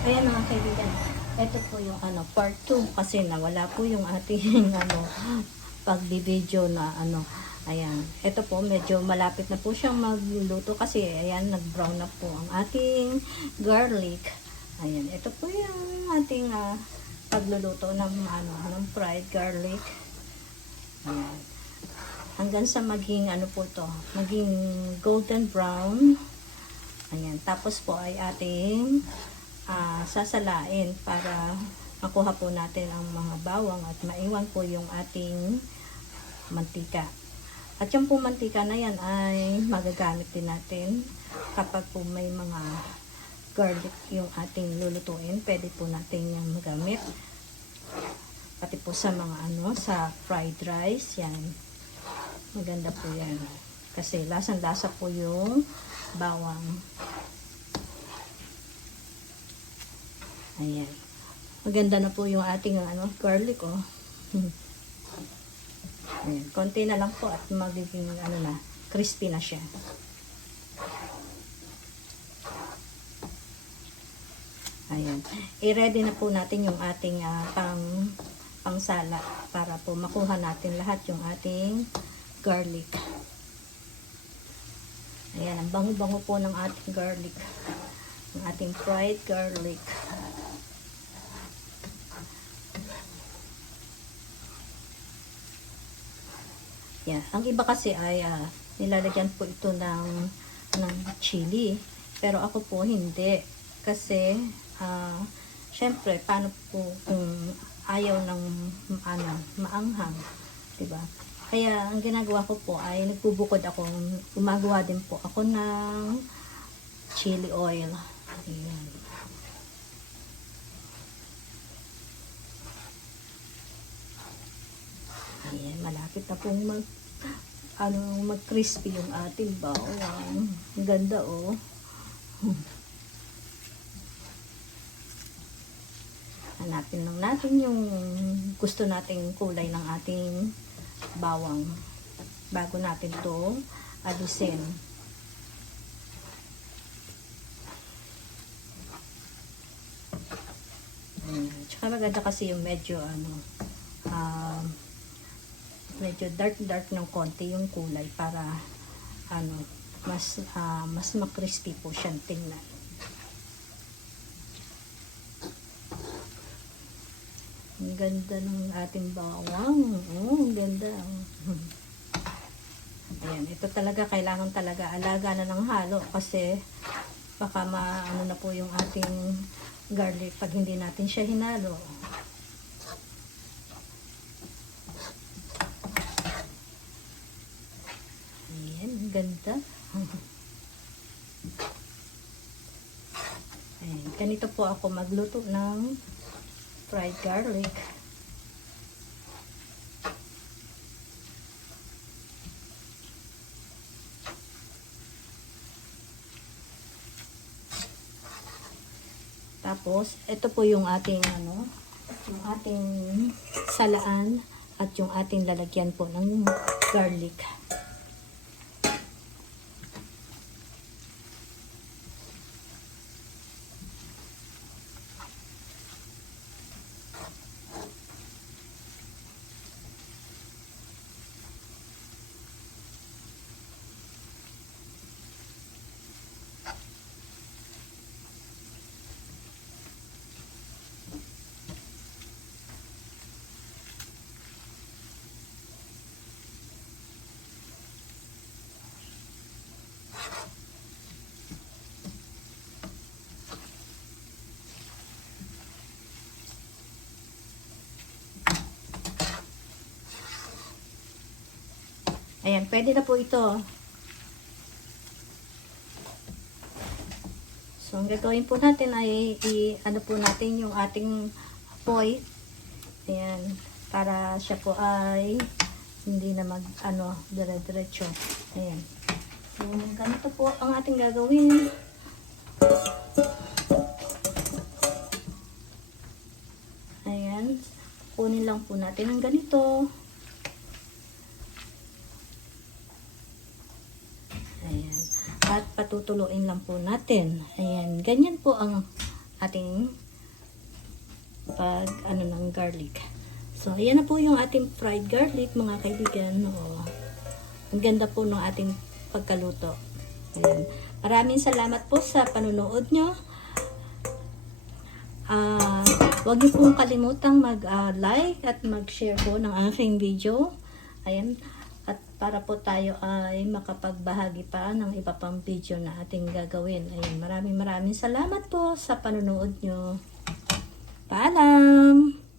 Ayan mga kaibigan, ito po yung part 2 kasi nawala po yung ating pagbibideo na ayan. Ito po medyo malapit na po siyang magluluto kasi ayan nag-brown na po ang ating garlic. Ayan, ito po yung ating pagluluto ng fried garlic. Ayan. Hanggang sa maging po to, maging golden brown. Ayan, tapos po ay ating sasalain para makuha po natin ang mga bawang at maiwan po yung ating mantika. At yung po mantika na yan ay magagamit din natin kapag po may mga garlic yung ating lulutuin. Pwede po natin yung magamit. Pati po sa mga sa fried rice. Yan. Maganda po yan. Kasi lasang-lasa po yung bawang. Ayan. Maganda na po yung ating garlic, oh. Ayan. Konti na lang po at magiging crispy na siya. Ayan. I-ready na po natin yung ating pangsala para po makuha natin lahat yung ating garlic. Ayan. Ang bango-bango po ng ating garlic. Ang ating fried garlic. Yeah. Ang iba kasi ay nilalagyan po ito ng chili. Pero ako po hindi. Kasi syempre paano po kung ayaw ng maanghang, 'di ba? Kaya ang ginagawa ko po ay nagbubukod ako, gumagawa din po ako ng chili oil. Ayan. Ayan, malapit na pong mag-crispy yung ating bawang. Ang ganda, oh. Hanapin lang natin yung gusto nating kulay ng ating bawang bago natin to alisin. Tsaka maganda kasi yung medyo medyo dark ng konti yung kulay para mas ma-crispy po siyang tingnan. Ang ganda ng ating bawang. Oh, ang ganda. Ayan, ito talaga kailangan talaga alaga na ng halo kasi baka na po yung ating garlic pag hindi natin siya hinalo. Ayan, ang ganda. Ayan, ganito po ako magluto ng fried garlic. Tapos, ito po yung ating yung ating salaan at yung ating lalagyan po ng garlic. Ayan, pwede na po ito. So, ang gagawin po natin ay po natin yung ating apoy. Ayan, para siya po ay hindi na dire-diretso. Ayan. So, ganito po ang ating gagawin. Ayan. Kunin lang po natin ang ganito. Ayan. At patutuluin lang po natin. Ayan. Ganyan po ang ating pag ano ng garlic. So, ayan na po yung ating fried garlic, mga kaibigan. Oo. Ang ganda po ng ating pagkaluto. Ayan. Maraming salamat po sa panonood nyo. Huwag niyo pong kalimutang mag-like at mag-share po ng aking video. Ayan. At para po tayo ay makapagbahagi pa ng iba pang video na ating gagawin. Ayan. Maraming salamat po sa panonood nyo. Paalam!